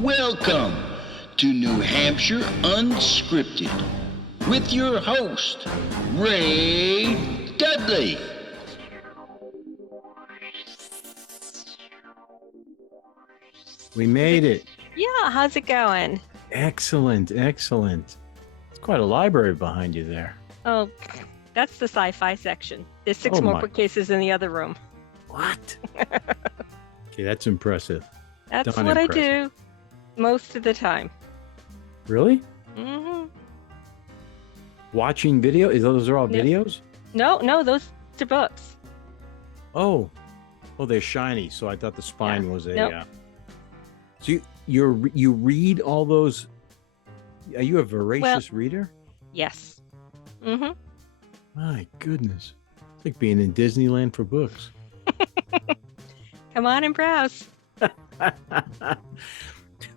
Welcome to New Hampshire Unscripted with your host, Ray Dudley. We made it. Yeah, how's it going? Excellent, excellent. It's quite a library behind you there. Oh, that's the sci-fi section. There's six more bookcases in the other room. What? Okay, that's impressive. That's what I do most of the time. Really? Mm-hmm. Watching video? Those are all videos? No, those are books. Oh, they're shiny. So I thought the spine was a. Nope. So you read all those? Are you a voracious reader? Yes. Mm-hmm. My goodness, it's like being in Disneyland for books. Come on and browse.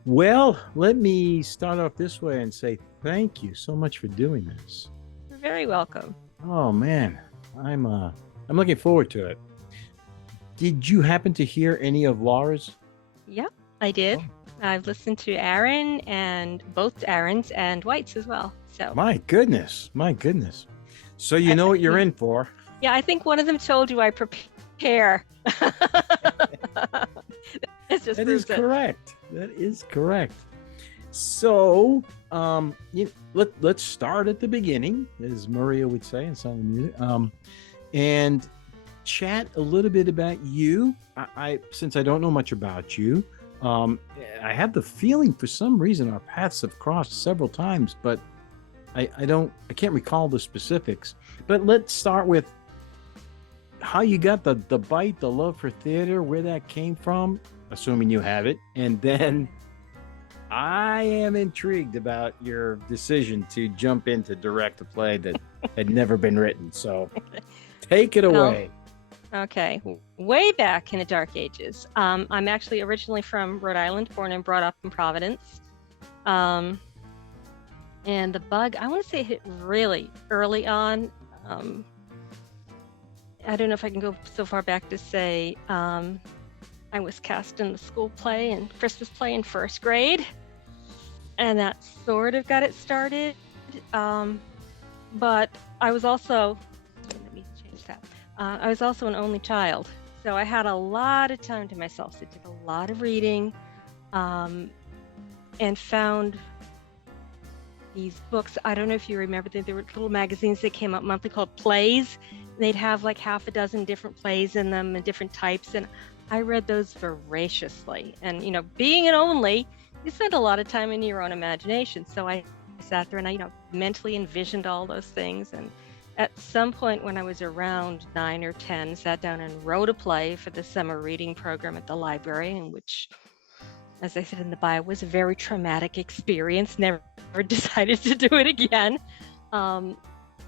Well, let me start off this way and say thank you so much for doing this. You're very welcome. Oh man, I'm looking forward to it. Did you happen to hear any of Laura's? Yep, I did. Oh. I've listened to Aaron and both Aaron's and White's as well. So My goodness. So you know what you're in for. yeah, I think one of them told you I prepare. That is correct. That is correct. So, let's start at the beginning, as Maria would say in Sound of Music, and chat a little bit about you. I since I don't know much about you, I have the feeling for some reason our paths have crossed several times, but I can't recall the specifics. But let's start with how you got the bite, the love for theater, where that came from, assuming you have it. And then I am intrigued about your decision to jump into direct a play that had never been written. So take it away. Okay. Way back in the dark ages. I'm actually originally from Rhode Island, born and brought up in Providence. And the bug, I want to say, hit really early on. I don't know if I can go so far back to say I was cast in the school play and Christmas play in first grade. And that sort of got it started. But I was also, let me change that. I was also an only child. So I had a lot of time to myself. So I did a lot of reading and found these books. I don't know if you remember, there were little magazines that came out monthly called Plays. They'd have like half a dozen different plays in them and different types. And I read those voraciously. And, being an only, you spend a lot of time in your own imagination. So I sat there and I, mentally envisioned all those things. And at some point when I was around 9 or 10, sat down and wrote a play for the summer reading program at the library, in which, as I said in the bio, was a very traumatic experience. Never decided to do it again.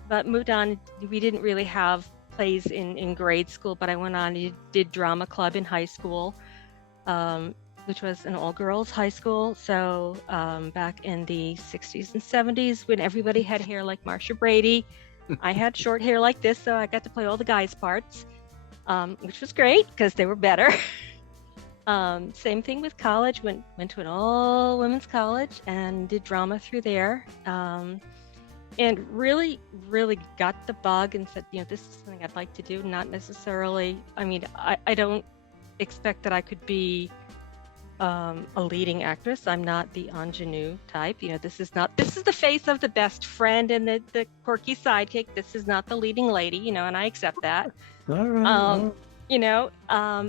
But moved on. We didn't really have plays in grade school, but I went on and did drama club in high school, which was an all-girls high school. So back in the 60s and 70s, when everybody had hair like Marsha Brady, I had short hair like this, so I got to play all the guys' parts, which was great because they were better. Same thing with college. Went to an all-women's college and did drama through there. And really, really got the bug and said, this is something I'd like to do. Not necessarily, I don't expect that I could be a leading actress. I'm not the ingenue type. This is the face of the best friend and the quirky sidekick. This is not the leading lady, and I accept that. All right.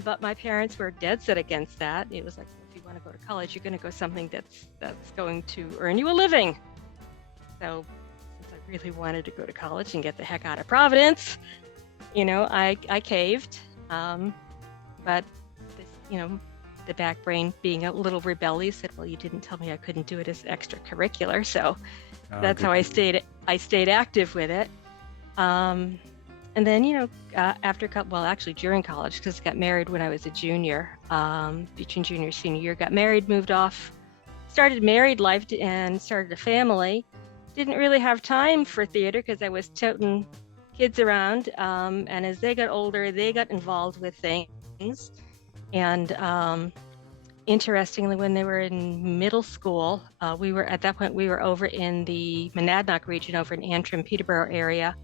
But my parents were dead set against that. It was like, if you want to go to college, you're going to go something that's going to earn you a living. So I really wanted to go to college and get the heck out of Providence. I caved. But this, the back brain being a little rebellious said, well, you didn't tell me I couldn't do it as extracurricular. So that's how I stayed active with it. And then, during college, because I got married when I was a junior, between junior and senior year, got married, moved off, started married life and started a family. Didn't really have time for theater because I was toting kids around. And as they got older, they got involved with things. And interestingly, when they were in middle school, we were at that point we were over in the Monadnock region, over in Antrim, Peterborough area.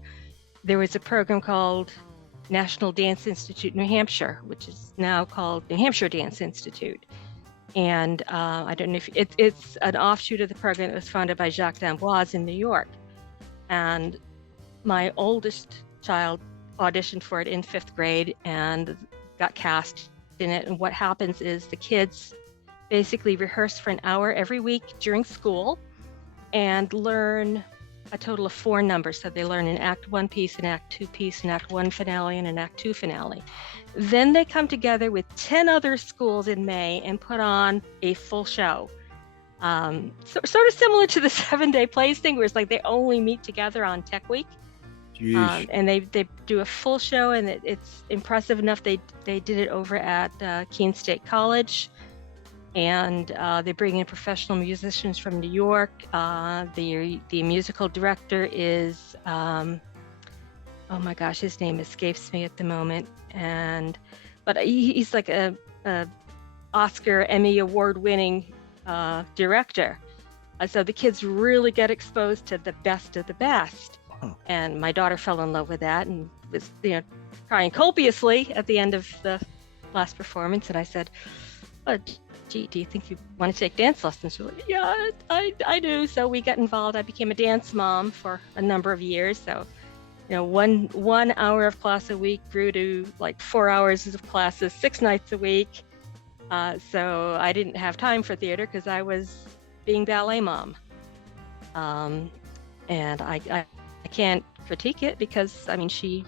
There was a program called National Dance Institute New Hampshire, which is now called New Hampshire Dance Institute. And I don't know if it's an offshoot of the program that was founded by Jacques d'Amboise in New York. And my oldest child auditioned for it in 5th grade and got cast in it. And what happens is the kids basically rehearse for an hour every week during school and learn a total of 4 numbers. So they learn an Act 1 piece, an Act 2 piece, an Act 1 finale, and an Act 2 finale. Then they come together with 10 other schools in May and put on a full show. Sort of similar to the 7-day plays thing, where it's like they only meet together on Tech Week. And they do a full show, and it's impressive enough. They did it over at Keene State College, and they bring in professional musicians from New York. The musical director is, oh my gosh, his name escapes me at the moment. But he's like a Oscar, Emmy award-winning director. So the kids really get exposed to the best of the best. Oh. And my daughter fell in love with that and was, crying copiously at the end of the last performance. And I said, "Oh, gee, do you think you want to take dance lessons?" She was like, "Yeah, I do." So we got involved. I became a dance mom for a number of years. So, one hour of class a week grew to like 4 hours of classes 6 nights a week. So I didn't have time for theater because I was being ballet mom. And I can't critique it because, she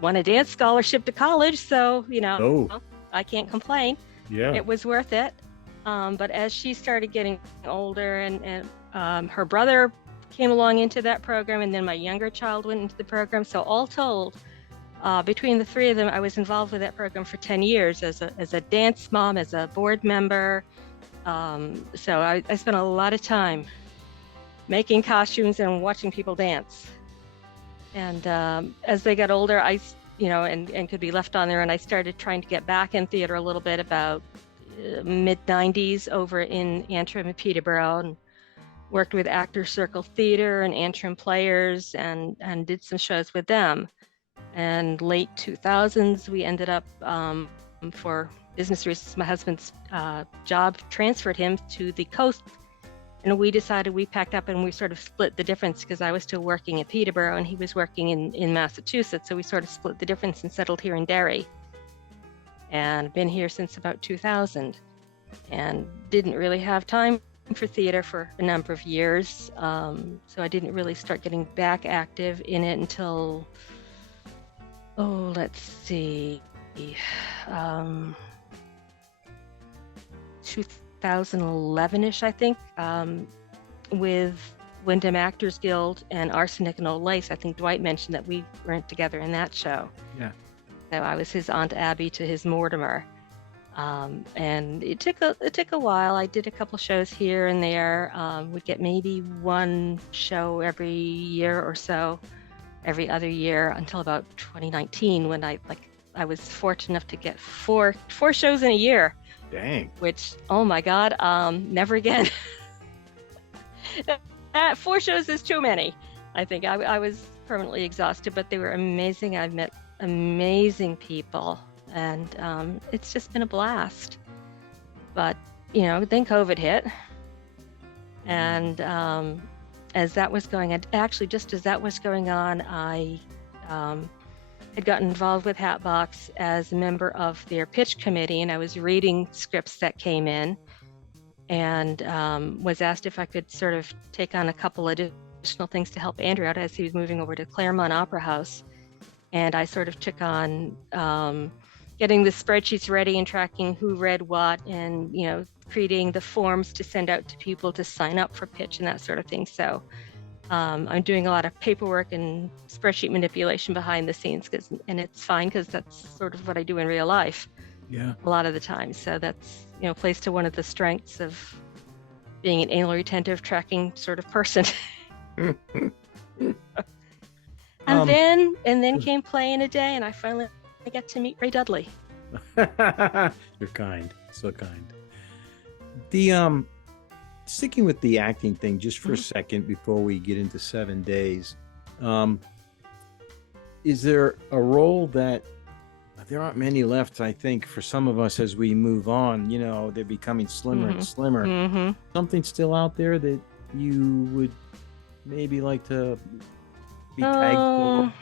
won a dance scholarship to college. So, I can't complain. Yeah. It was worth it. But as she started getting older and her brother came along into that program, and then my younger child went into the program. So all told, between the 3 of them, I was involved with that program for 10 years as a dance mom, as a board member. So I spent a lot of time making costumes and watching people dance. And as they got older, I could be left on there, and I started trying to get back in theater a little bit about mid-90s over in Antrim and Peterborough, and worked with Actors Circle Theater and Antrim Players and did some shows with them. And late 2000s, we ended up, for business reasons, my husband's job transferred him to the coast. And we decided, we packed up and we sort of split the difference, because I was still working in Peterborough and he was working in Massachusetts. So we sort of split the difference and settled here in Derry. And I've been here since about 2000 and didn't really have time for theater for a number of years. So I didn't really start getting back active in it until, let's see, 2011-ish, I think, with Wyndham Actors Guild and Arsenic and Old Lace. I think Dwight mentioned that we weren't together in that show. Yeah. So I was his Aunt Abby to his Mortimer. And it took a while. I did a couple shows here and there. Would get maybe 1 show every year or so, every other year, until about 2019, when I was fortunate enough to get four shows in a year. Dang. Which, oh my God, never again. 4 shows is too many. I think I was permanently exhausted, but they were amazing. I've met amazing people, and it's just been a blast. But then COVID hit, and as that was going on, actually just as that was going on, I had gotten involved with Hatbox as a member of their pitch committee, and I was reading scripts that came in, and was asked if I could sort of take on a couple additional things to help Andrew out as he was moving over to Claremont Opera House. And I sort of took on getting the spreadsheets ready and tracking who read what, and creating the forms to send out to people to sign up for pitch and that sort of thing. So I'm doing a lot of paperwork and spreadsheet manipulation behind the scenes, and it's fine because that's sort of what I do in real life. Yeah. A lot of the time. So that's plays to one of the strengths of being an anal retentive tracking sort of person. And then came Play in a Day, and I got to meet Ray Dudley. You're kind, so kind. The sticking with the acting thing just for a second before we get into 7 days. Is there a role that there aren't many left, I think, for some of us as we move on, they're becoming slimmer and slimmer. Something still out there that you would maybe like to be tagged for?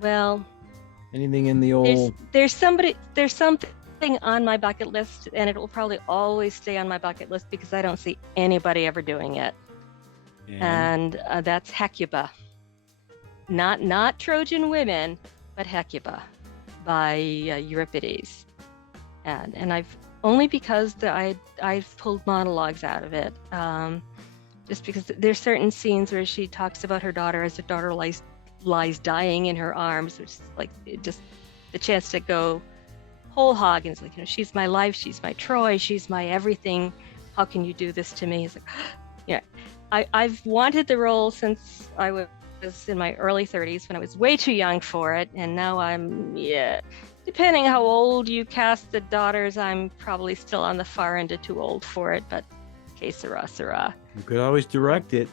Well, anything in the old... There's something on my bucket list, and it will probably always stay on my bucket list because I don't see anybody ever doing it. And that's Hecuba. Not Trojan women, but Hecuba by Euripides. And I've only because I've pulled monologues out of it. Just because there's certain scenes where she talks about her daughter as her daughter lies dying in her arms, which is like just the chance to go whole hog, and it's like, she's my life, she's my Troy, she's my everything. How can you do this to me? It's like, I've wanted the role since I was in my early 30s when I was way too young for it, and now I'm depending how old you cast the daughters, I'm probably still on the far end of too old for it, but que sera. You could always direct it.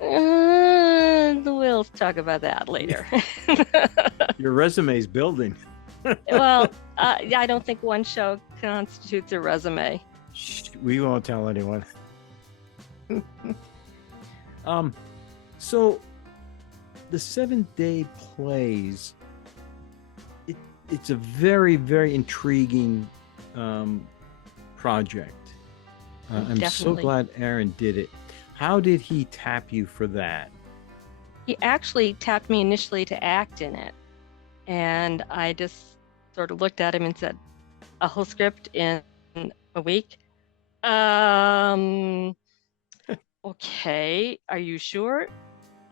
We'll talk about that later. Your resume's building. Well, I don't think one show constitutes a resume. Shh, we won't tell anyone. So the 7-day plays, it's a very, very intriguing project. I'm so glad Aaron did it. How did he tap you for that? He actually tapped me initially to act in it. And I just sort of looked at him and said, a whole script in a week? Okay, are you sure?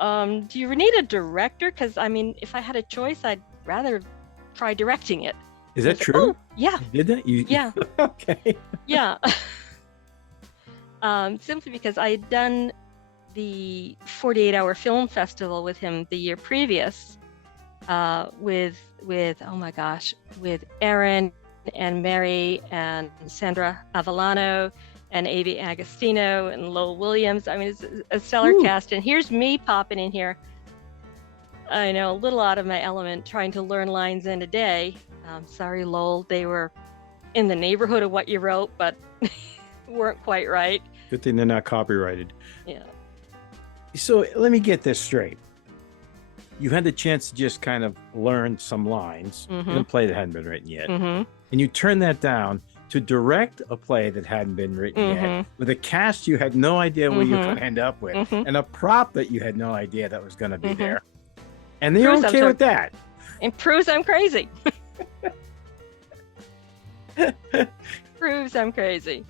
Do you need a director? Because, if I had a choice, I'd rather try directing it. Is that true? Oh, yeah. You did that? Yeah. Okay. Yeah. Simply because I had done the 48-hour film festival with him the year previous, with Aaron and Mary and Sandra Avellano and Avi Agostino and Lowell Williams. It's a stellar cast, and here's me popping in here. I know, a little out of my element, trying to learn lines in a day. Sorry, Lowell, they were in the neighborhood of what you wrote, but weren't quite right. Good thing they're not copyrighted. Yeah. So let me get this straight. You had the chance to just kind of learn some lines in a play that hadn't been written yet. And you turned that down to direct a play that hadn't been written yet, with a cast you had no idea what you could end up with, and a prop that you had no idea that was going to be there. And they're okay with that. It proves I'm crazy. Proves I'm crazy.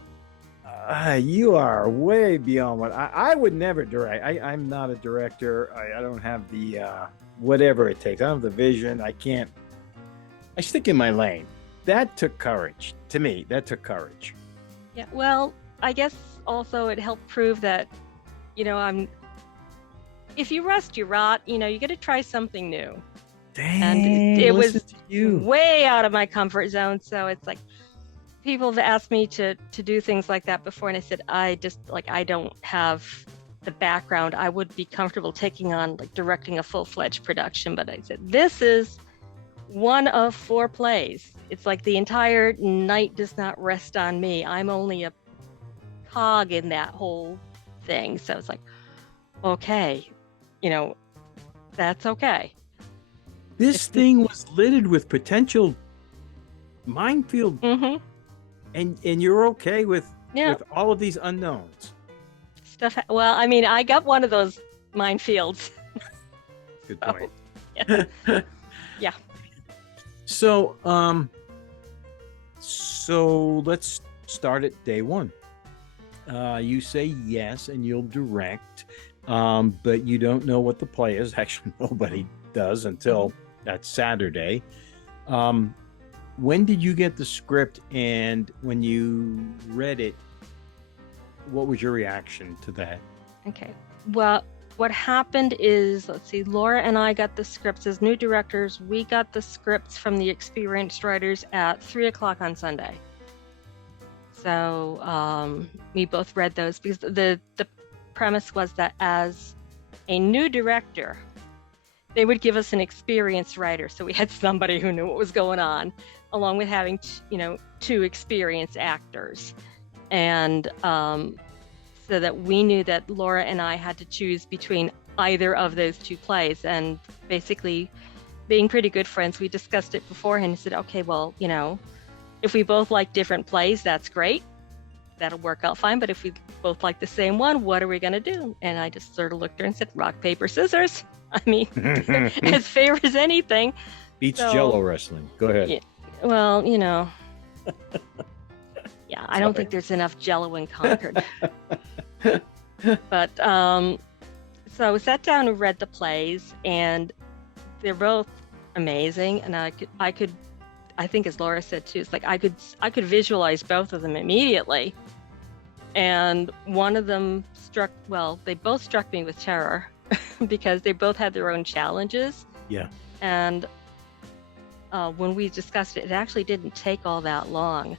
You are way beyond what I would never direct. I'm not a director. I don't have the whatever it takes. I don't have the vision. I stick in my lane. That took courage. To me, that took courage. Yeah, well, I guess also it helped prove that, if you rust, you rot. You got to try something new. Dang, and it was way out of my comfort zone. So it's like, people have asked me to do things like that before, and I said, I don't have the background. I would be comfortable taking on directing a full-fledged production, but I said, this is one of 4 plays. It's like the entire night does not rest on me. I'm only a cog in that whole thing. So it's like, okay, that's okay. This thing was littered with potential minefield. And you're okay with all of these unknowns. Well, I got one of those minefields. Good point. Yeah. So let's start at day 1. You say yes, and you'll direct, but you don't know what the play is. Actually, nobody does until that Saturday. When did you get the script, and when you read it, what was your reaction to that? Okay. Well, what happened is, Laura and I got the scripts as new directors. We got the scripts from the experienced writers at 3:00 on Sunday. So we both read those because the premise was that as a new director, they would give us an experienced writer. So we had somebody who knew what was going on, along with having, two experienced actors. And so that we knew that Laura and I had to choose between either of those two plays. And basically, being pretty good friends, we discussed it beforehand and said, okay, well, if we both like different plays, that's great. That'll work out fine. But if we both like the same one, what are we going to do? And I just sort of looked at her and said, rock, paper, scissors. I mean, as fair as anything. Beats Jello wrestling. Go ahead. Yeah, well, yeah, I don't think there's enough Jello in Concord. But so I sat down and read the plays, and they're both amazing. And I think as Laura said too, it's like I could visualize both of them immediately. And one of them they both struck me with terror because they both had their own challenges. Yeah. And when we discussed it, it actually didn't take all that long.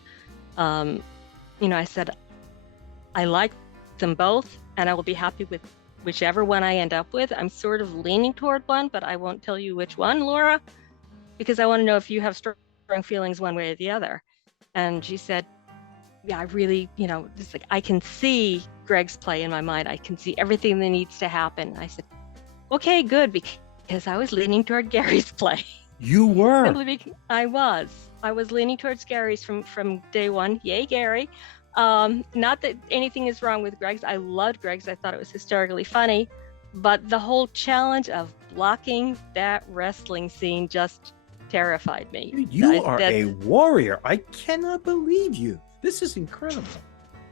I said, I like them both, and I will be happy with whichever one I end up with. I'm sort of leaning toward one, but I won't tell you which one, Laura, because I want to know if you have strong feelings one way or the other. And she said, yeah, I really, just like I can see Greg's play in my mind. I can see everything that needs to happen. I said, okay, good, because I was leaning toward Gary's play. You were? I was leaning towards Gary's from day one. Yay, Gary. Not that anything is wrong with Greg's. I loved Greg's. I thought it was hysterically funny. But the whole challenge of blocking that wrestling scene just terrified me. You are a warrior. I cannot believe you. This is incredible.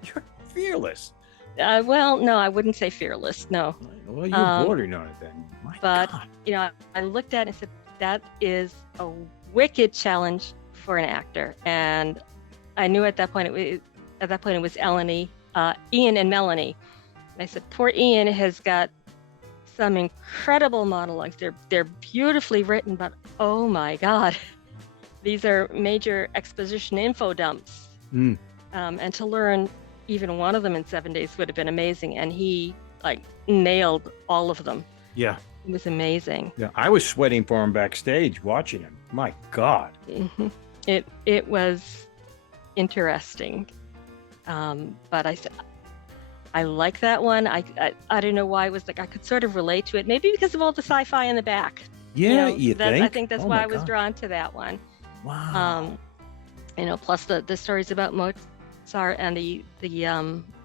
You're fearless. Well, no, I wouldn't say fearless. No. Well, you're bordering on it then. My God. I looked at it and said, that is a wicked challenge for an actor. And I knew at that point it was Ian and Melanie. And I said, poor Ian has got some incredible monologues. They're beautifully written, but oh my God, these are major exposition info dumps. And to learn even one of them in 7 days would have been amazing. And he nailed all of them. Yeah. It was amazing. Yeah, I was sweating for him backstage watching him. My God. Mm-hmm. It was interesting. But I said, I like that one. I don't know why it was I could sort of relate to it. Maybe because of all the sci-fi in the back. Yeah, you think? I think that's why I was drawn to that one. Wow. Plus the stories about Mozart and the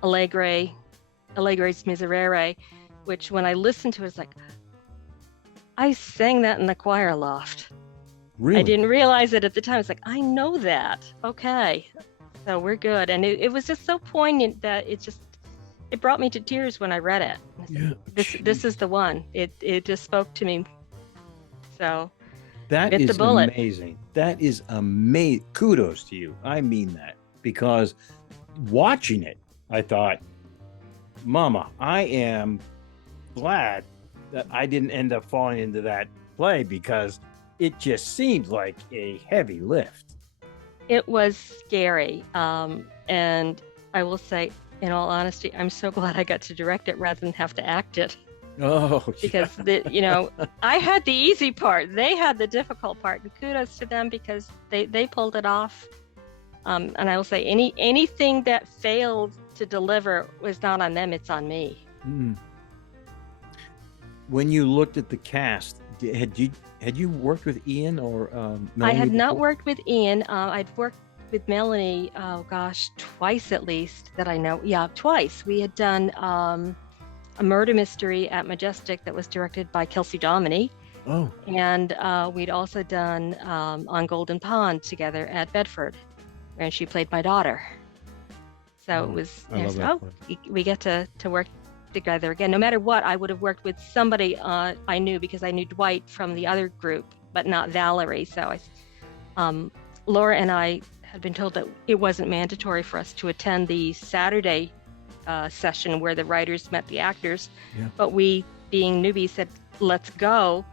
Allegri's Miserere, which when I listened to it, it's like, I sang that in the choir loft. Really? I didn't realize it at the time. It's like, I know that. Okay. So we're good. And it was just so poignant that it brought me to tears when I read it. Yeah. This is the one. It just spoke to me. So that is amazing. That is amazing. Kudos to you. I mean that, because watching it, I thought, Mama, I am glad that I didn't end up falling into that play, because it just seemed like a heavy lift. It was scary. And I will say, in all honesty, I'm so glad I got to direct it rather than have to act it. Oh, because I had the easy part. They had the difficult part, and kudos to them because they pulled it off. And I will say, anything that failed to deliver was not on them; it's on me. When you looked at the cast, had you worked with Ian or Melanie? I had not before? worked with Ian. I'd worked with Melanie. Oh gosh, twice at least that I know. Yeah, twice. We had done a murder mystery at Majestic that was directed by Kelsey Dominy. Oh. And we'd also done on Golden Pond together at Bedford, and she played my daughter. So it was, we get to work together again. No matter what, I would have worked with somebody I knew, because I knew Dwight from the other group, but not Valerie. So Laura and I had been told that it wasn't mandatory for us to attend the Saturday session where the writers met the actors, but we, being newbies, said, let's go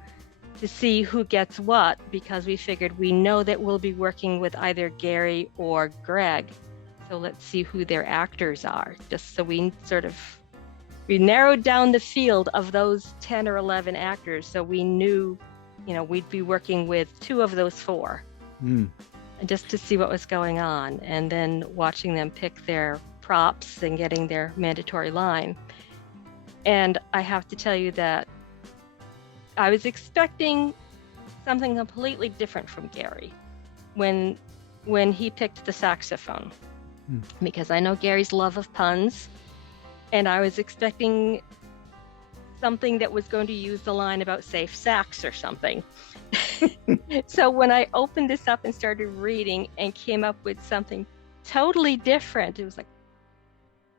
to see who gets what, because we figured we know that we'll be working with either Gary or Greg. So let's see who their actors are, just so we narrowed down the field of those 10 or 11 actors. So we knew, we'd be working with 2 of those 4. And just to see what was going on, and then watching them pick their props and getting their mandatory line. And I have to tell you that I was expecting something completely different from Gary when he picked the saxophone, because I know Gary's love of puns, and I was expecting something that was going to use the line about safe sax or something. So when I opened this up and started reading and came up with something totally different, it was like,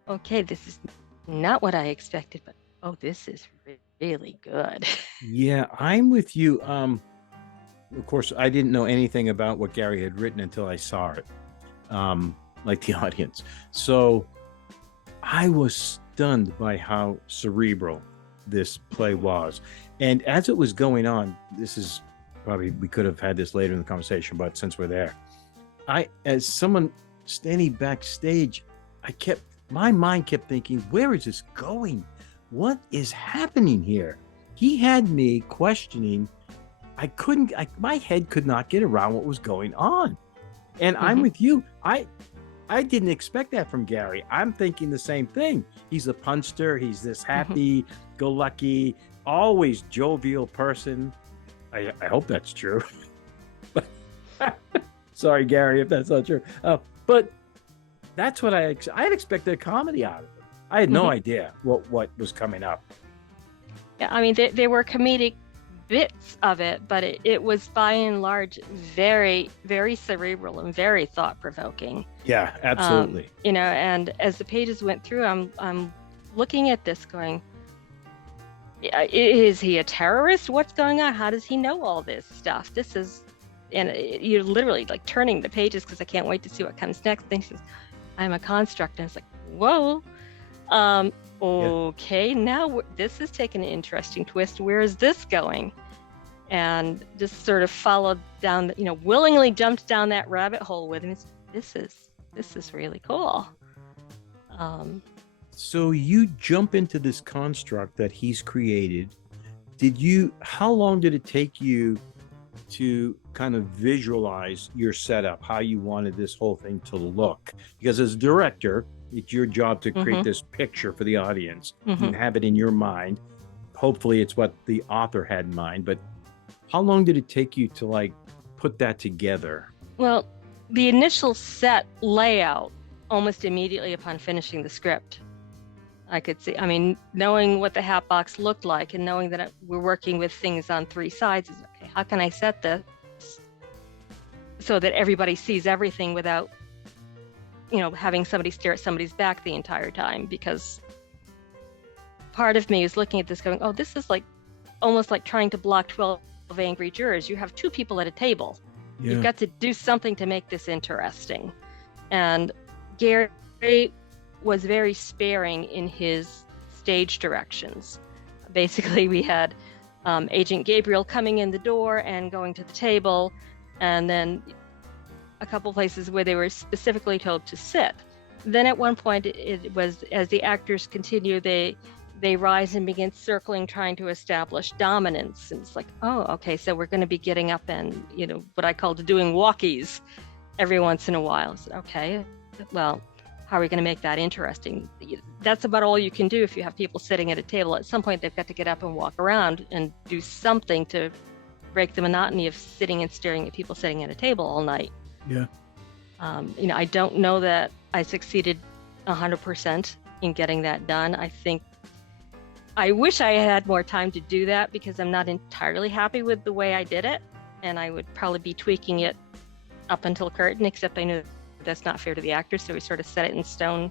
okay, this is not what I expected, but this is really good. Yeah, I'm with you. Of course, I didn't know anything about what Gary had written until I saw it, like the audience. So I was stunned by how cerebral this play was. And as it was going on, this is probably, we could have had this later in the conversation, but since we're there, as someone standing backstage, my mind kept thinking, where is this going? What is happening here? He had me questioning. My head could not get around what was going on. And I'm with you. I didn't expect that from Gary. I'm thinking the same thing. He's a punster. He's this happy-go-lucky, always jovial person. I hope that's true. Sorry, Gary, if that's not true. But that's what I had expected a comedy out of it. I had no idea what was coming up. Yeah, I mean, there were comedic bits of it, but it was by and large very, very cerebral and very thought-provoking. Yeah, absolutely. And as the pages went through, I'm looking at this going, is he a terrorist? What's going on? How does he know all this stuff? And you're literally like turning the pages because I can't wait to see what comes next. And he says, I'm a construct. And I was like, whoa. Okay, now this is taking an interesting twist. Where is this going? And just sort of followed down, willingly jumped down that rabbit hole with him. This is really cool. So you jump into this construct that he's created. How long did it take you to kind of visualize your setup, how you wanted this whole thing to look? Because as a director, it's your job to create this picture for the audience. You have it in your mind. Hopefully it's what the author had in mind, but how long did it take you to put that together? Well, the initial set layout, almost immediately upon finishing the script, I could see, knowing what the Hatbox looked like and knowing that we're working with things on 3 sides, is okay, how can I set this so that everybody sees everything without having somebody stare at somebody's back the entire time? Because part of me is looking at this going, this is almost like trying to block 12 angry jurors. You have 2 people at a table. Yeah. You've got to do something to make this interesting. And Gary was very sparing in his stage directions. Basically, we had Agent Gabriel coming in the door and going to the table, and then a couple places where they were specifically told to sit. Then at one point, it was, as the actors continue, they rise and begin circling, trying to establish dominance. And it's like, okay, so we're going to be getting up and, what I called doing walkies every once in a while. I said, okay, well, how are we going to make that interesting? That's about all you can do if you have people sitting at a table. At some point, they've got to get up and walk around and do something to break the monotony of sitting and staring at people sitting at a table all night. Yeah. I don't know that I succeeded 100% in getting that done. I wish I had more time to do that because I'm not entirely happy with the way I did it. And I would probably be tweaking it up until curtain, except I knew that's not fair to the actors. So we sort of set it in stone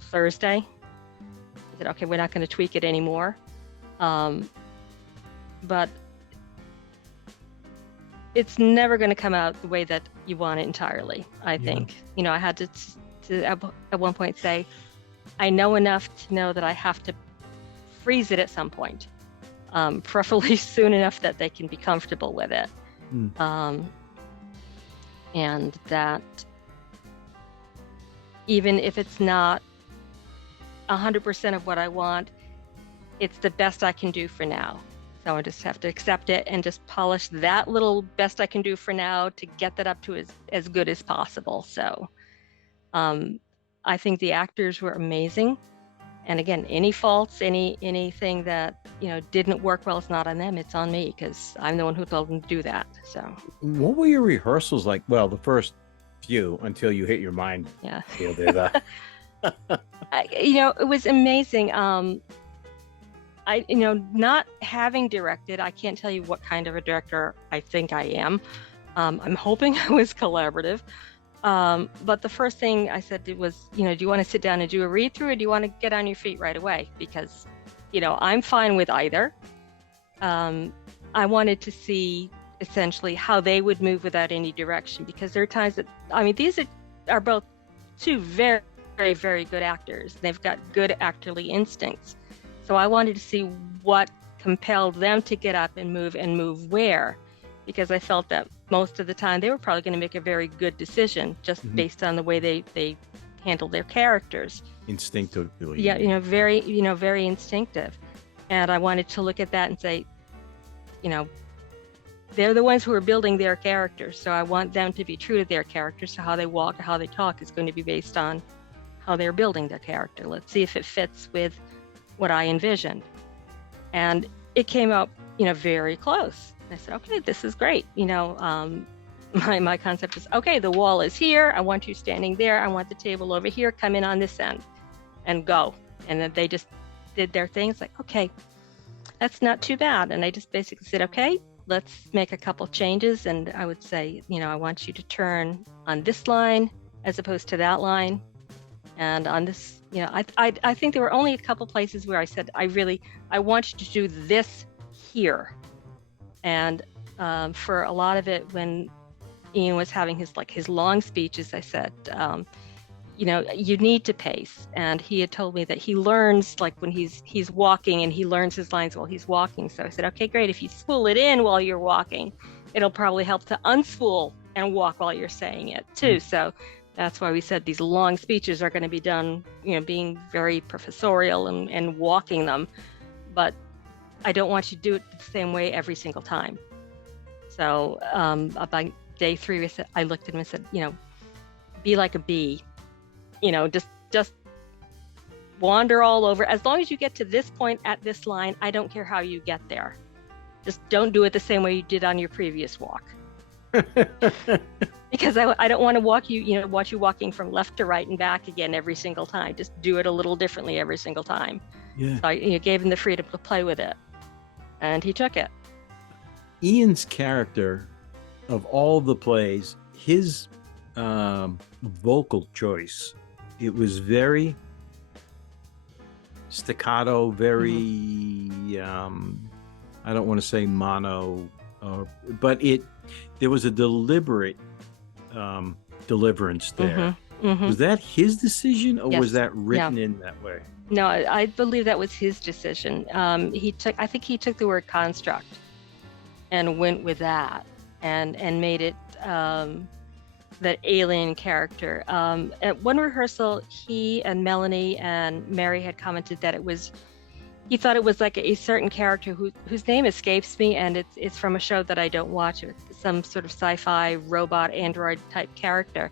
Thursday. I said, okay, we're not going to tweak it anymore. But it's never going to come out the way that you want it entirely, I think. I had to at one point say, I know enough to know that I have to freeze it at some point, preferably soon enough that they can be comfortable with it. And that even if it's not 100% of what I want, it's the best I can do for now. So I just have to accept it and just polish that little best I can do for now to get that up to as good as possible. So I think the actors were amazing. And again, any faults, anything that, didn't work well, it's not on them, it's on me, because I'm the one who told them to do that. So what were your rehearsals like? Well, the first few, until you hit your mind. yeah. It was amazing. Not having directed, I can't tell you what kind of a director I think I am. I'm hoping I was collaborative. But the first thing I said was, do you want to sit down and do a read through, or do you want to get on your feet right away? Because, I'm fine with either. I wanted to see essentially how they would move without any direction, because there are times that, these are both two very, very, very good actors. They've got good actorly instincts. So I wanted to see what compelled them to get up and move where, because I felt that most of the time they were probably going to make a very good decision just based on the way they handle their characters. Instinctively. Yeah, very instinctive. And I wanted to look at that and say, they're the ones who are building their characters. So I want them to be true to their characters. So how they walk, how they talk is going to be based on how they're building their character. Let's see if it fits with what I envisioned. And it came out, very close. I said, okay, this is great. My concept is, okay, the wall is here. I want you standing there. I want the table over here. Come in on this end and go. And then they just did their thing. It's like, okay, that's not too bad. And I just basically said, okay, let's make a couple changes. And I would say, I want you to turn on this line as opposed to that line. And on this, I think there were only a couple places where I said, I want you to do this here. And for a lot of it, when Ian was having his long speeches, I said, you need to pace. And he had told me that he learns when he's walking, and he learns his lines while he's walking. So I said, okay, great. If you spool it in while you're walking, it'll probably help to unspool and walk while you're saying it too. So that's why we said these long speeches are going to be done, being very professorial and walking them. But I don't want you to do it the same way every single time. So about day 3, I looked at him and said, be like a bee, just wander all over. As long as you get to this point at this line, I don't care how you get there. Just don't do it the same way you did on your previous walk. Because I don't want to watch you walking from left to right and back again every single time. Just do it a little differently every single time. Yeah. So I gave him the freedom to play with it, and he took it. Ian's character, of all the plays, his vocal choice, it was very staccato, very I don't want to say mono, but there was a deliberate deliverance there. Was that his decision, or was that written in that way? No, I believe that was his decision. I think he took the word construct and went with that and made it that alien character. At one rehearsal, he and Melanie and Mary had commented that he thought it was like a certain character whose name escapes me, and it's from a show that I don't watch. It's some sort of sci-fi robot android type character,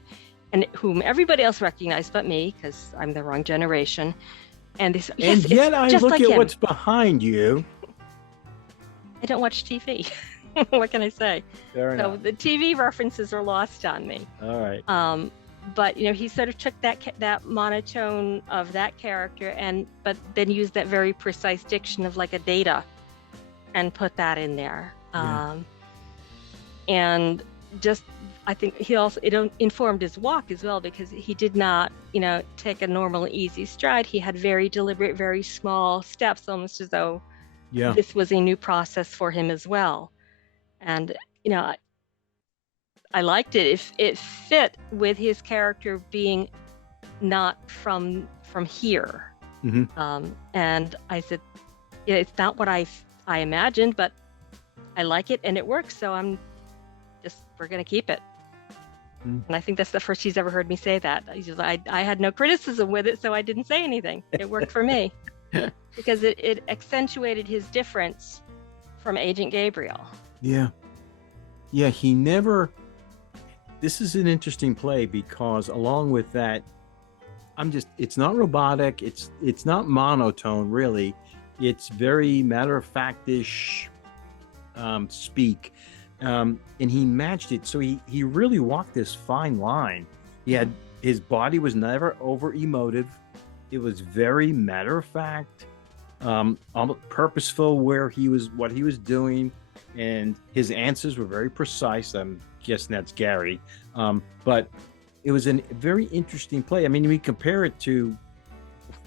and whom everybody else recognized but me, because I'm the wrong generation. And they said, yes, and yet I look like at him. What's behind you. I don't watch TV. What can I say? Fair enough. So the TV references are lost on me. All right. But he sort of took that monotone of that character, but then used that very precise diction of like a data, and put that in there. And just, I think it informed his walk as well, because he did not, take a normal easy stride. He had very deliberate, very small steps, almost as though this was a new process for him as well. And I liked it. It fit with his character being not from here. And I said, it's not what I imagined, but I like it and it works. So we're going to keep it. Mm. And I think that's the first he's ever heard me say that. I had no criticism with it, so I didn't say anything. It worked for me because it accentuated his difference from Agent Gabriel. Yeah. Yeah, he never. This is an interesting play because along with that, it's not robotic. It's not monotone, really. It's very matter-of-fact-ish speak. And he matched it. So he really walked this fine line. His body was never over emotive. It was very matter-of-fact, purposeful what he was doing. And his answers were very precise. I'm guessing that's Gary. But it was a very interesting play. I mean, we compare it to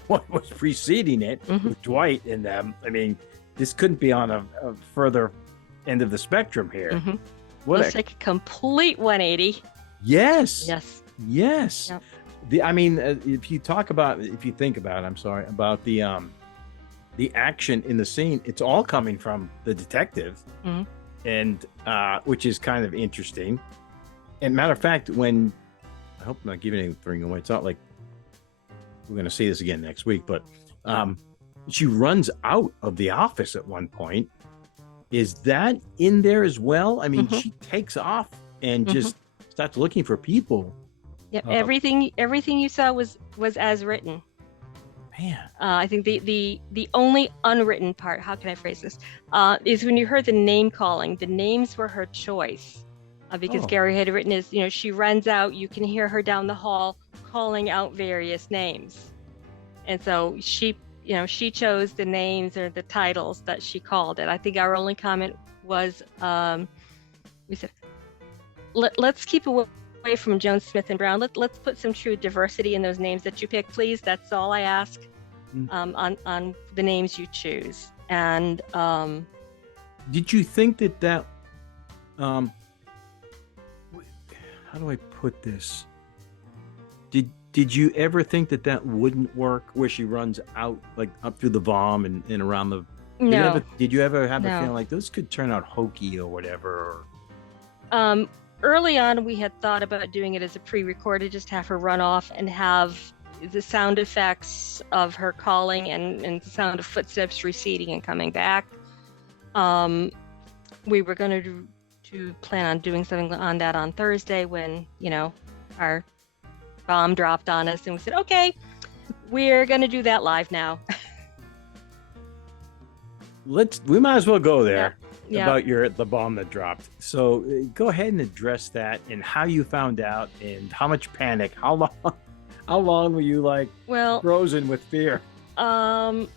what was preceding it with Dwight and them. I mean, this couldn't be on a further end of the spectrum here. It's like a complete 180. Yes. Yep. If you think about the action in the scene, it's all coming from the detective, and which is kind of interesting. And matter of fact, when I hope I'm not giving anything away, it's not like we're going to see this again next week, but she runs out of the office at one point. Is that in there as well? I mean, she takes off and just starts looking for people. Yep, everything you saw was as written. Man, I think the only unwritten part, how can I phrase this, is when you heard the name calling. The names were her choice, because Gary had written she runs out. You can hear her down the hall calling out various names, and so she chose the names or the titles that she called. And I think our only comment was, we said, let's keep away from Jones, Smith, and Brown. Let's put some true diversity in those names that you pick, please. That's all I ask on the names you choose. And did you think that how do I put this? Did you ever think that wouldn't work, where she runs out like up through the vom and around the? No. Did you ever have a feeling like this could turn out hokey or whatever? Early on, we had thought about doing it as a pre-recorded, just have her run off and have the sound effects of her calling and the sound of footsteps receding and coming back. We were going to plan on doing something on that on Thursday when, our bomb dropped on us, and we said, okay, we're going to do that live now. We might as well go there. Yeah. About the bomb that dropped. So go ahead and address that and how you found out and how much panic, how long were you frozen with fear? 3:00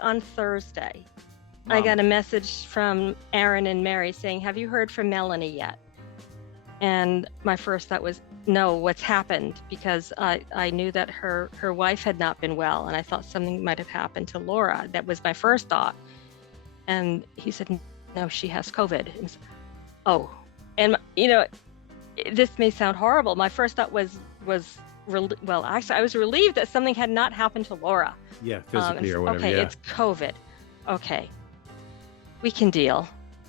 on Thursday, I got a message from Aaron and Mary saying, have you heard from Melanie yet? And my first thought was, no, what's happened? Because I knew that her wife had not been well, and I thought something might have happened to Laura. That was my first thought. And he said, no, she has COVID. And said, and this may sound horrible. My first thought was actually, I was relieved that something had not happened to Laura. Yeah, physically or whatever. Okay, it's COVID. Okay, we can deal.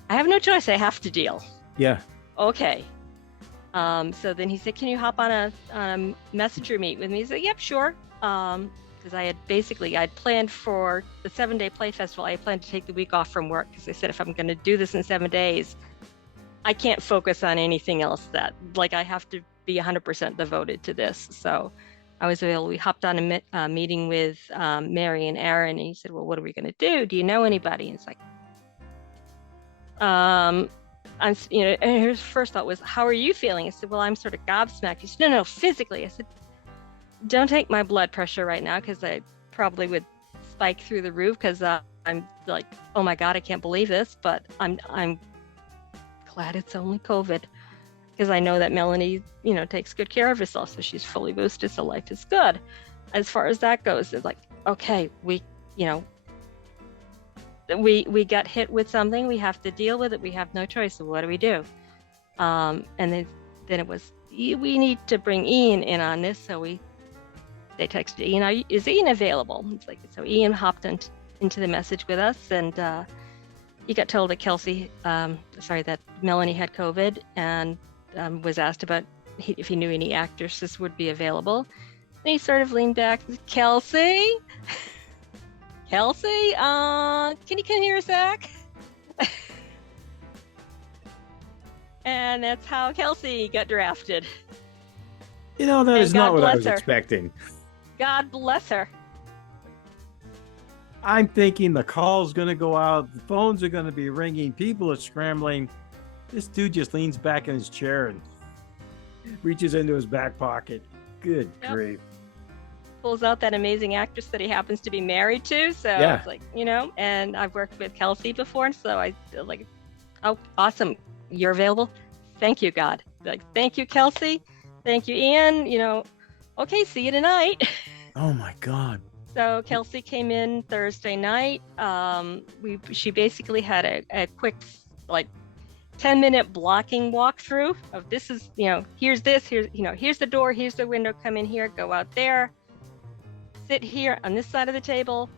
I have no choice. I have to deal. Yeah. Okay. So then he said, can you hop on a messenger meet with me? He said, yep, sure. Because I'd planned for the 7-day play festival. I planned to take the week off from work because I said, if I'm going to do this in 7 days, I can't focus on anything else I have to be 100% devoted to this. So I was available. We hopped on a meeting with Mary and Aaron, and he said, well, what are we going to do? Do you know anybody? And it's like, and his first thought was, how are you feeling? I said, well, I'm sort of gobsmacked. He said, no, physically. I said, don't take my blood pressure right now, because I probably would spike through the roof, because I'm like, oh my God, I can't believe this, but I'm glad it's only COVID, because I know that Melanie, takes good care of herself, so she's fully boosted, so life is good. As far as that goes, it's like, okay, we got hit with something, we have to deal with it, we have no choice, so what do we do? And then it was, we need to bring Ian in on this, so they texted Ian, is Ian available? It's like, so Ian hopped into the message with us, and he got told that that Melanie had COVID, and was asked about if he knew any actresses would be available. And he sort of leaned back, Kelsey, can you come here a sec? And that's how Kelsey got drafted. That is not what I was expecting. God bless her. I'm thinking the call's going to go out, the phones are going to be ringing, people are scrambling. This dude just leans back in his chair and reaches into his back pocket. Good grief. Pulls out that amazing actress that he happens to be married to. So it's like, and I've worked with Kelsey before. So I like, oh, awesome. You're available. Thank you, God. Like, thank you, Kelsey. Thank you, Ian. Okay, see you tonight. Oh my God. So Kelsey came in Thursday night. She basically had a quick, 10-minute blocking walkthrough of this is, here's the door, here's the window, come in here, go out there, sit here on this side of the table,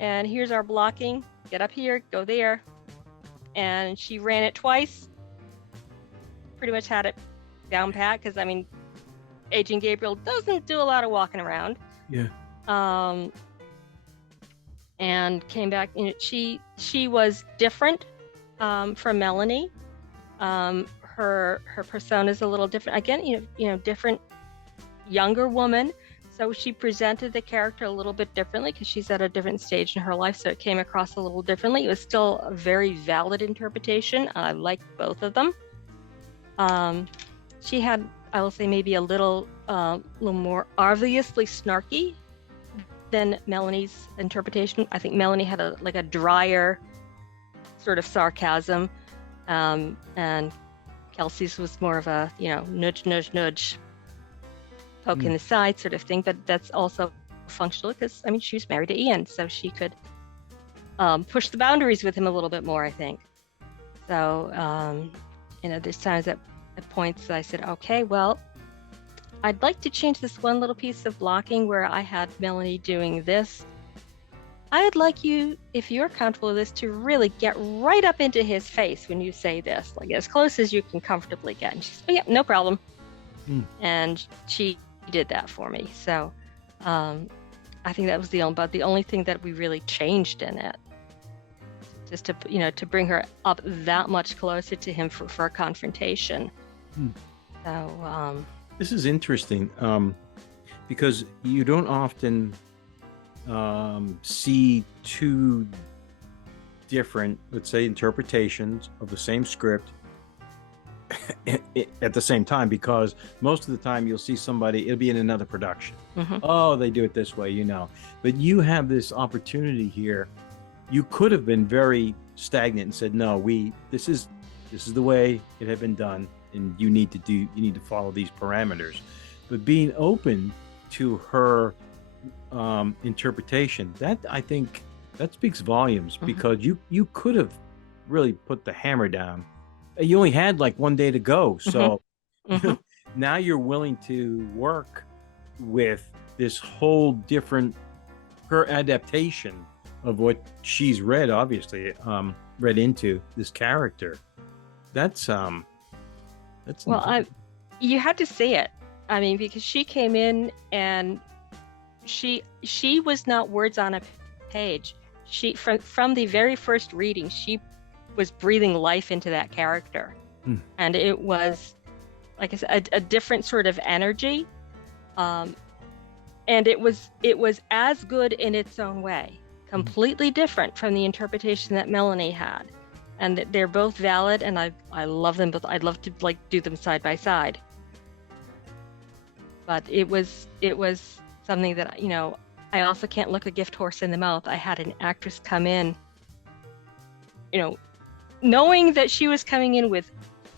and here's our blocking, get up here, go there. And she ran it twice, pretty much had it down pat, because Agent Gabriel doesn't do a lot of walking around. Yeah. And came back, she was different from Melanie. Her persona is a little different. Again, different, younger woman. So she presented the character a little bit differently because she's at a different stage in her life. So it came across a little differently. It was still a very valid interpretation. I liked both of them. She had, I will say, maybe a little more obviously snarky than Melanie's interpretation. I think Melanie had a drier sort of sarcasm. And Kelsey's was more of a, nudge, nudge, nudge, poke in the side sort of thing. But that's also functional because, she was married to Ian, so she could push the boundaries with him a little bit more, I think. So, there's times at points I said, okay, well, I'd like to change this one little piece of blocking where I had Melanie doing this. I'd like you, if you're comfortable with this, to really get right up into his face when you say this, like as close as you can comfortably get. And she said, oh, yeah, no problem. And she did that for me. So I think that was the only thing that we really changed in it. Just to bring her up that much closer to him for a confrontation. So this is interesting because you don't often see two different, let's say, interpretations of the same script at the same time, because most of the time you'll see somebody, it'll be in another production. Oh, they do it this way, but you have this opportunity here. You could have been very stagnant and said, no, this is the way it had been done, and you need to follow these parameters. But being open to her interpretation, that I think that speaks volumes, because you could have really put the hammer down. You only had like one day to go, so now you're willing to work with this whole different, her adaptation of what she's read into this character. That's well, you had to see it. Because she came in and she was not words on a page. She from the very first reading, she was breathing life into that character, and it was, like I said, a different sort of energy, and it was as good in its own way, completely different from the interpretation that Melanie had, and they're both valid, and I love them both. I'd love to do them side by side, but it was something that I also can't look a gift horse in the mouth. I had an actress come in, knowing that she was coming in with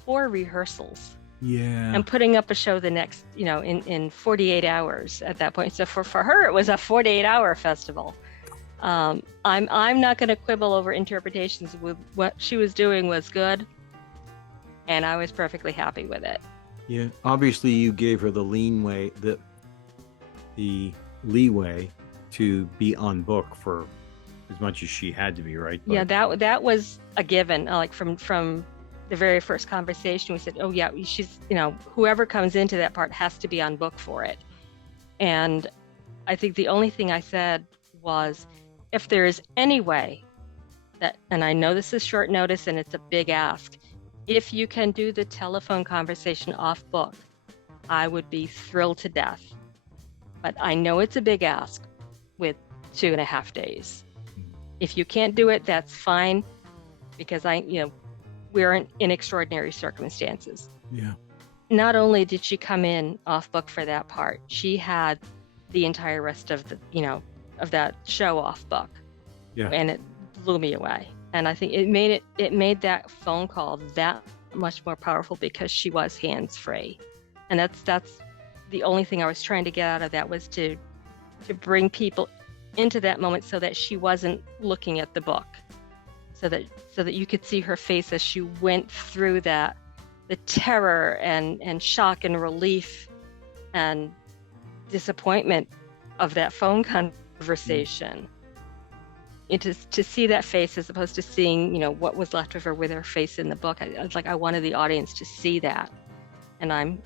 4 rehearsals, and putting up a show the next, in 48 hours at that point. So for her, it was a 48-hour festival. I'm not going to quibble over interpretations. With what she was doing was good, and I was perfectly happy with it. Yeah, obviously you gave her the leeway to be on book for as much as she had to be, right? But... yeah, that was a given. Like from the very first conversation, we said, oh yeah, she's, whoever comes into that part has to be on book for it. And I think the only thing I said was, if there is any way that, and I know this is short notice and it's a big ask, if you can do the telephone conversation off book, I would be thrilled to death. But I know it's a big ask with 2.5 days. If you can't do it, that's fine, because we're in extraordinary circumstances. Yeah. Not only did she come in off book for that part, she had the entire rest of of that show off book. Yeah. And it blew me away. And I think it made that phone call that much more powerful because she was hands-free. And that's the only thing I was trying to get out of that, was to bring people into that moment so that she wasn't looking at the book, so that you could see her face as she went through that, the terror and shock and relief and disappointment of that phone conversation. And to see that face as opposed to seeing, what was left of her with her face in the book. I wanted the audience to see that. And I'm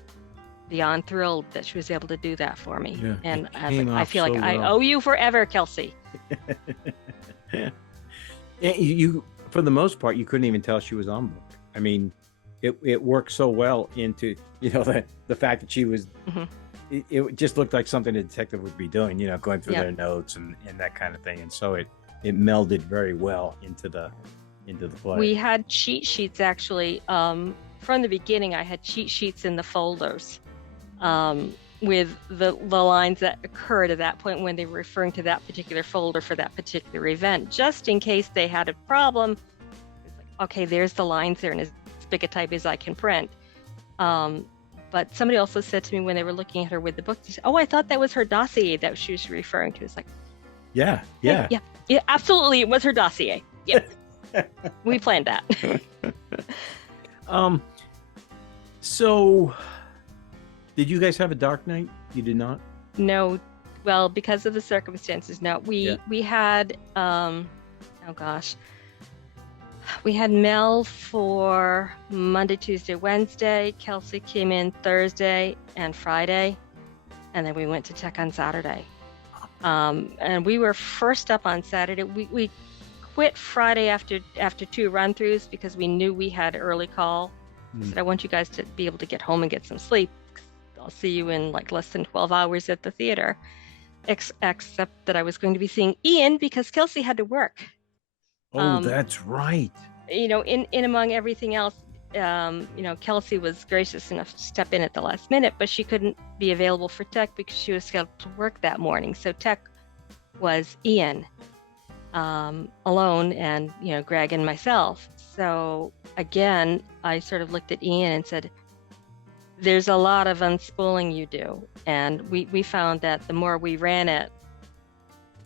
beyond thrilled that she was able to do that for me. Yeah, and I feel like I owe you forever, Kelsey. You, for the most part, you couldn't even tell she was on book. I mean, it worked so well into, the fact that she was, it just looked like something a detective would be doing, going through their notes and that kind of thing. And so it melded very well into the play. We had cheat sheets, actually. From the beginning, I had cheat sheets in the folders with the lines that occurred at that point when they were referring to that particular folder for that particular event, just in case they had a problem. It's like, okay, there's the lines there in as big a type as I can print. But somebody also said to me when they were looking at her with the book, they said, oh, I thought that was her dossier that she was referring to. It's like, yeah, absolutely, it was her dossier. Yeah, we planned that. So, did you guys have a dark night? You did not? No. Well, because of the circumstances, no. We had, we had Mel for Monday, Tuesday, Wednesday. Kelsey came in Thursday and Friday. And then we went to tech on Saturday. And we were first up on Saturday. We quit Friday after 2 run-throughs because we knew we had early call. I said, I want you guys to be able to get home and get some sleep. I'll see you in less than 12 hours at the theater. Except that I was going to be seeing Ian because Kelsey had to work. Oh, that's right. In among everything else, Kelsey was gracious enough to step in at the last minute, but she couldn't be available for tech because she was scheduled to work that morning. So tech was Ian alone and, Greg and myself. So again, I sort of looked at Ian and said, there's a lot of unspooling you do. And we found that the more we ran it,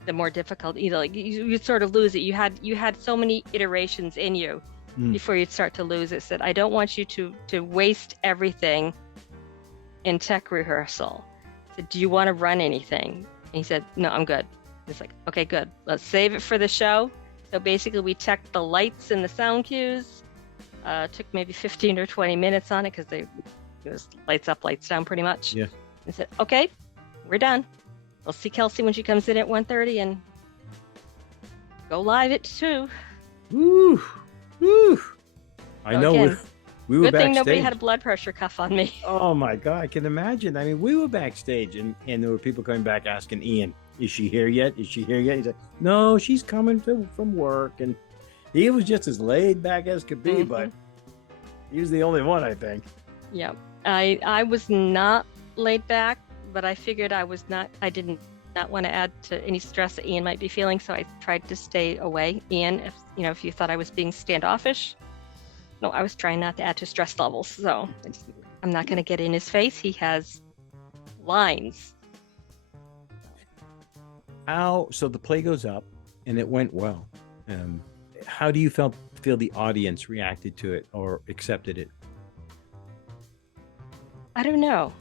the more difficult, you sort of lose it. You had so many iterations in you before you'd start to lose it. Said, I don't want you to waste everything in tech rehearsal. I said, do you want to run anything? And he said, no, I'm good. It's like, okay, good. Let's save it for the show. So basically we checked the lights and the sound cues. Took maybe 15 or 20 minutes on it because it was lights up, lights down pretty much. Yeah. And said, okay, we're done. We'll see Kelsey when she comes in at 1:30 and go live at 2. Woo! I know again, we were good backstage. thing nobody had a blood pressure cuff on me. Oh my God, I can imagine. I mean, we were backstage and there were people coming back asking Ian, is she here yet? Is she here yet? He's like, no, she's coming from work. And he was just as laid back as could be, but he was the only one, I think. Yeah. I was not laid back, but I figured I did not want to add to any stress that Ian might be feeling, so I tried to stay away. Ian, if you thought I was being standoffish, no, I was trying not to add to stress levels. So I'm not going to get in his face. He has lines. So the play goes up and it went well. How do you feel the audience reacted to it or accepted it? I don't know.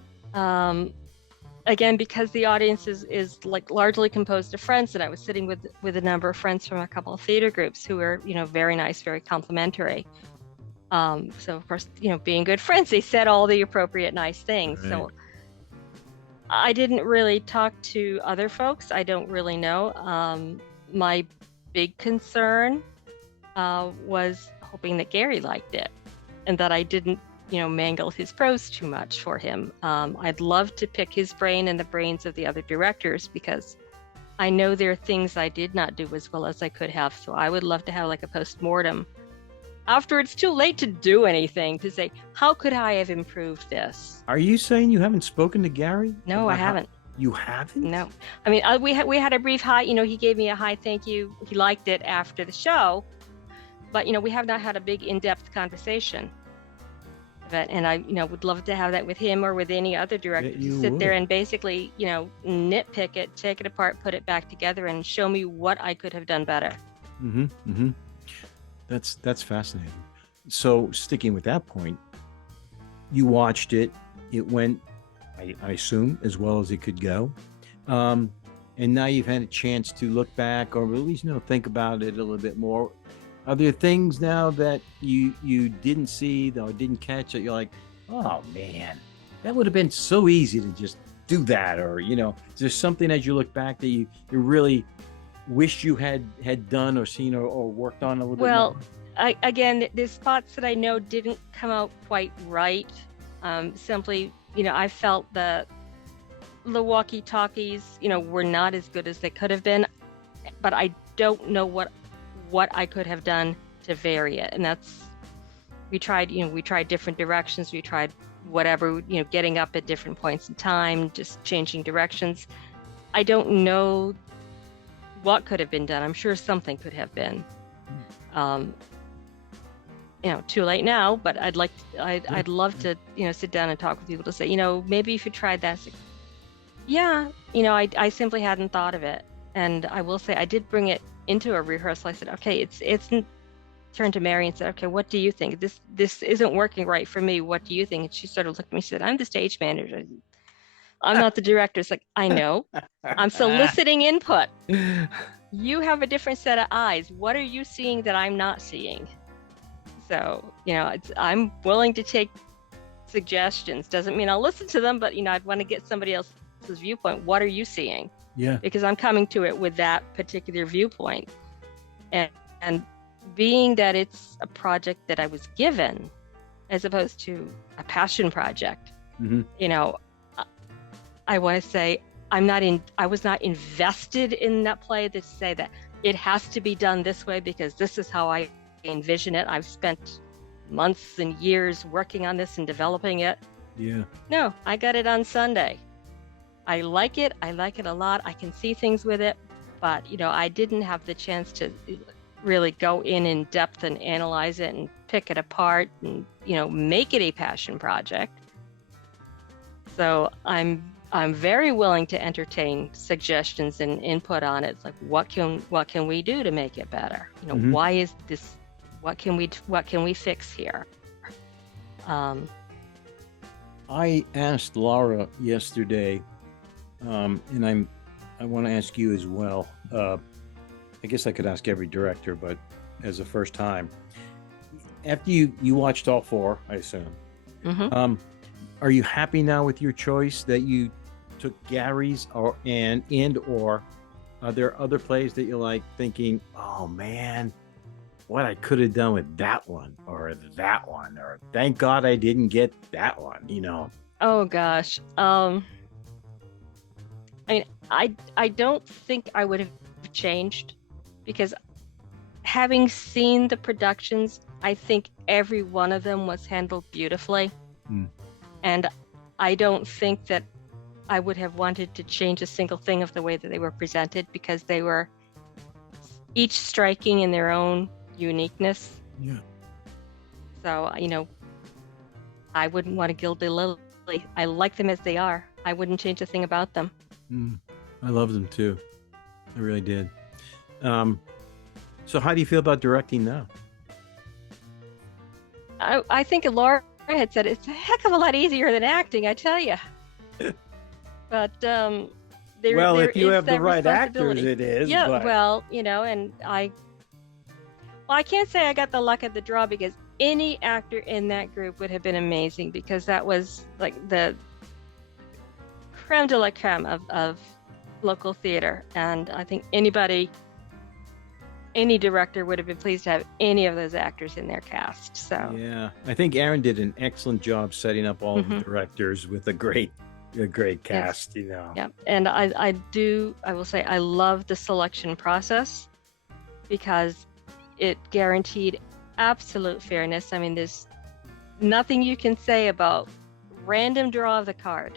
Again, because the audience is largely composed of friends, and I was sitting with a number of friends from a couple of theater groups who were, very nice, very complimentary. So of course, being good friends, they said all the appropriate nice things. Right. So I didn't really talk to other folks. I don't really know. My big concern was hoping that Gary liked it and that I didn't, mangle his prose too much for him. I'd love to pick his brain and the brains of the other directors, because I know there are things I did not do as well as I could have. So I would love to have like a post-mortem after it's too late to do anything, to say, how could I have improved this? Are you saying you haven't spoken to Gary? No, I haven't. You haven't? No. I mean, we had a brief hi, he gave me a hi, thank you. He liked it after the show, but, we have not had a big in-depth conversation. And I, would love to have that with him or with any other director, to sit there and basically, nitpick it, take it apart, put it back together, and show me what I could have done better. Mm-hmm. Mm-hmm. That's fascinating. So sticking with that point, you watched it. It went, I assume, as well as it could go. And now you've had a chance to look back, or at least, think about it a little bit more. Are there things now that you didn't see or didn't catch that you're like, oh man, that would have been so easy to just do that? Or, is there something as you look back that you really wish you had done or seen or worked on a little bit more? Well, again, there's spots that I know didn't come out quite right. Simply, I felt that the walkie-talkies, were not as good as they could have been, but I don't know what I could have done to vary it. And that's, we tried different directions. We tried whatever, getting up at different points in time, just changing directions. I don't know what could have been done. I'm sure something could have been. Too late now, but I'd love to, sit down and talk with people to say, maybe if you tried that. Yeah, I simply hadn't thought of it. And I will say I did bring it into a rehearsal. I said, okay, it's turned to Mary and said, okay, what do you think? This isn't working right for me. What do you think? And she sort of looked at me and said, I'm the stage manager. I'm not the director. It's like, I know. I'm soliciting input. You have a different set of eyes. What are you seeing that I'm not seeing? So, I'm willing to take suggestions. Doesn't mean I'll listen to them, but, I'd want to get somebody else's viewpoint. What are you seeing? Yeah. Because I'm coming to it with that particular viewpoint. And being that it's a project that I was given as opposed to a passion project, mm-hmm. I want to say I was not invested in that play to say that it has to be done this way because this is how I envision it. I've spent months and years working on this and developing it. Yeah. No, I got it on Sunday. I like it a lot. I can see things with it, but I didn't have the chance to really go in depth and analyze it and pick it apart and make it a passion project. So I'm very willing to entertain suggestions and input on it. It's like, what can we do to make it better? mm-hmm. Why is this? What can we fix here? I asked Laura yesterday, and I want to ask you as well. I guess I could ask every director, but as a first time, after you watched all four, I assume. Mm-hmm. Are you happy now with your choice that you took Gary's, or are there other plays that you're like thinking, oh man, what I could have done with that one, or thank God I didn't get that one, Oh gosh. I mean, I don't think I would have changed, because having seen the productions, I think every one of them was handled beautifully. And I don't think that I would have wanted to change a single thing of the way that they were presented, because they were each striking in their own uniqueness. Yeah. So, I wouldn't want to gild the lily. I like them as they are. I wouldn't change a thing about them. I love them too. I really did. So how do you feel about directing now? I think Laura had said it's a heck of a lot easier than acting, I tell you. But if you have the right actors, it is. Yeah, but... and I can't say I got the luck of the draw, because any actor in that group would have been amazing, because that was like the creme de la creme of local theater. And I think any director would have been pleased to have any of those actors in their cast. So yeah, I think Aaron did an excellent job setting up all the directors with a great cast. You know. Yeah, and I will say I love the selection process, because it guaranteed absolute fairness. I mean, there's nothing you can say about random draw of the card.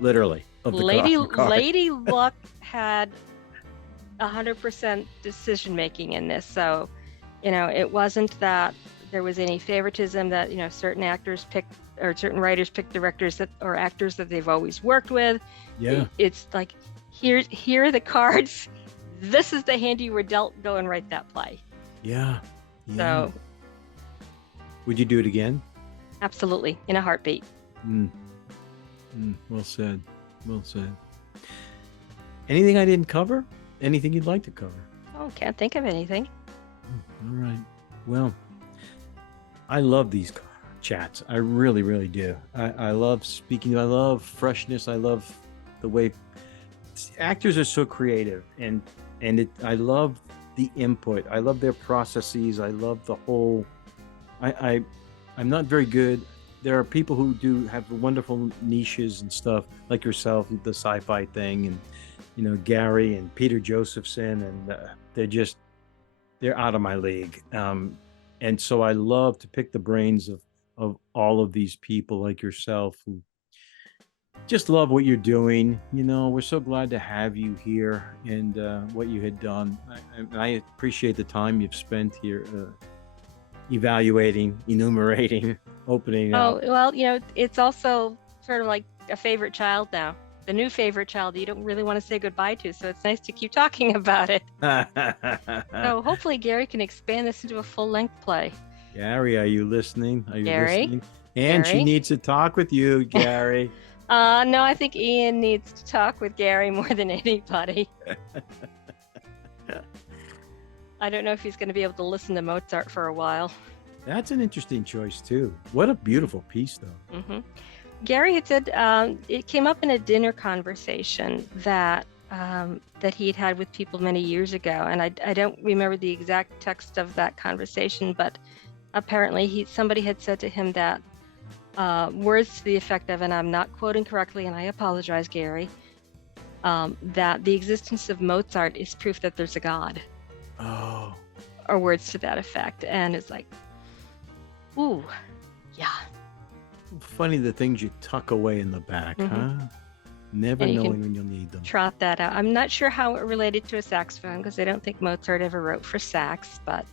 Literally, of the card. Lady Luck had 100% decision making in this. So, it wasn't that there was any favoritism that, certain actors picked, or certain writers picked directors or actors that they've always worked with. Yeah. It's like, here are the cards. This is the hand you were dealt. Go and write that play. Yeah. So. Would you do it again? Absolutely, in a heartbeat. Well said. Well said. Anything I didn't cover? Anything you'd like to cover? Oh, can't think of anything. All right. Well, I love these chats. I really, really do. I love speaking. I love freshness. I love the way actors are so creative, and I love the input. I love their processes. I love the whole. I'm not very good. There are people who do have wonderful niches and stuff, like yourself, the sci-fi thing, and Gary and Peter Josephson, and they're out of my league. And so I love to pick the brains of all of these people like yourself who just love what you're doing. We're so glad to have you here, and what you had done. I appreciate the time you've spent here, evaluating, enumerating, opening. Oh, well, it's also sort of like a favorite child now. The new favorite child you don't really want to say goodbye to, so it's nice to keep talking about it. So hopefully Gary can expand this into a full-length play. Gary, are you listening? Gary? Listening? And Gary? She needs to talk with you, Gary. No, I think Ian needs to talk with Gary more than anybody. I don't know if he's going to be able to listen to Mozart for a while. That's an interesting choice, too. What a beautiful piece, though. Mm-hmm. Gary had said it came up in a dinner conversation that he'd had with people many years ago, and I don't remember the exact text of that conversation, but apparently somebody had said to him that words to the effect of, and I'm not quoting correctly, and I apologize, Gary, that the existence of Mozart is proof that there's a God. Oh. Or words to that effect, and it's like, ooh, yeah. Funny the things you tuck away in the back, huh? Never knowing when you'll need them. Trot that out. I'm not sure how it related to a saxophone, because I don't think Mozart ever wrote for sax, but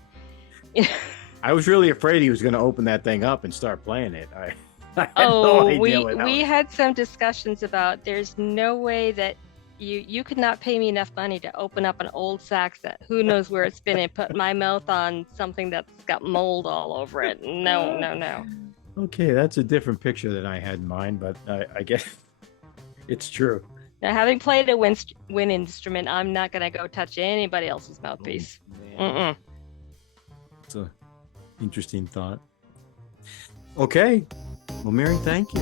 I was really afraid he was going to open that thing up and start playing it. I had no idea we had some discussions about there's no way that you could not pay me enough money to open up an old sax that who knows where it's been and put my mouth on something that's got mold all over it. No. Okay, that's a different picture than I had in mind, but I guess it's true. Now, having played a wind instrument, I'm not going to go touch anybody else's mouthpiece. It's an interesting thought. Okay. Well, Mary, thank you.